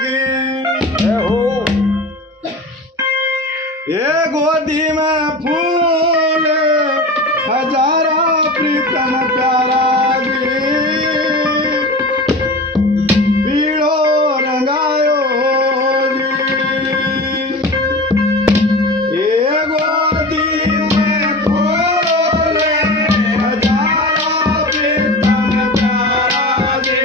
की ये गोदी में फूल हजारा प्रीतम प्यारा जी पीड़ो रंगायो जी ये गोदी में फूल हजारा प्रीतम प्यारा जी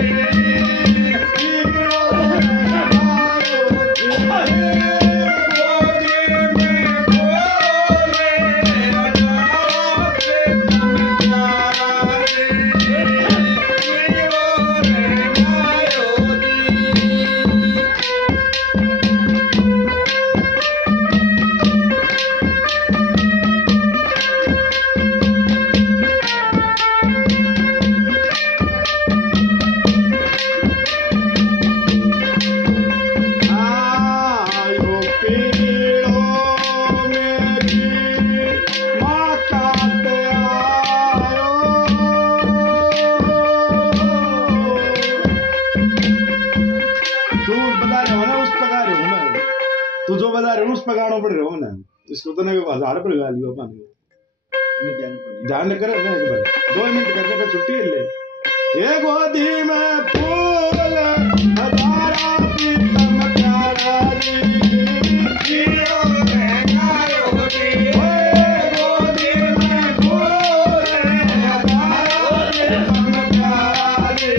पीड़ो रंगायो जी तू जो बता रहे हो उस पर गाना पड़ रहा हो ना इसको तो ना हजार पर गा लियो अपन ध्यान करे ना एक बार 2 मिनट करने का छुट्टी ले ये गोदी में फूल हजारा प्रीतम प्यारा जी जियो रंगायो जी गोदी में फूल हजारा प्रीतम प्यारा जी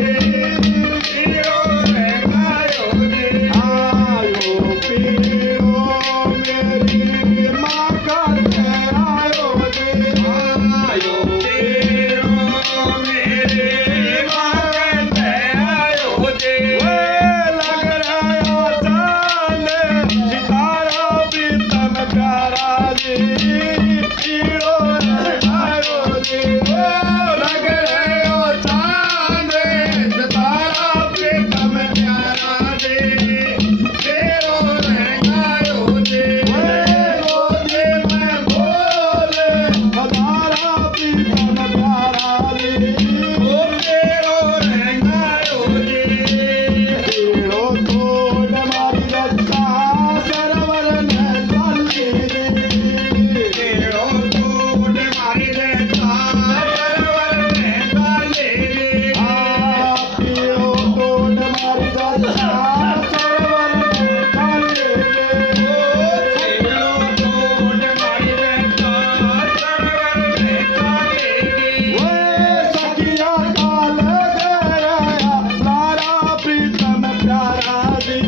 जियो रंगायो जी आयो पीरो मेरी माँ का आयो जी आयो पीरो मेरी माँ का आयो जी लग रहा चांद सितारा प्रीतम प्यारा जी पीरो रंगायो जी लग रहा चांद सितारा प्रीतम प्यारा जी तेरो रंगायो जी गोदी में फूल हजारा प्रीतम प्यारा जी तेरो रंगायो जी तेरो तोड़ मारी रक्षा सरवर ने डाली तेरो तोड़ मारी रक्षा सरवर ने डाली तेरो तोड़ मारी रक्षा सरवर ने डाली तेरो तोड़ मारी रक्षा सरवर ने डाली सखिया काल दे रहा तारा प्रीतम प्यारा जी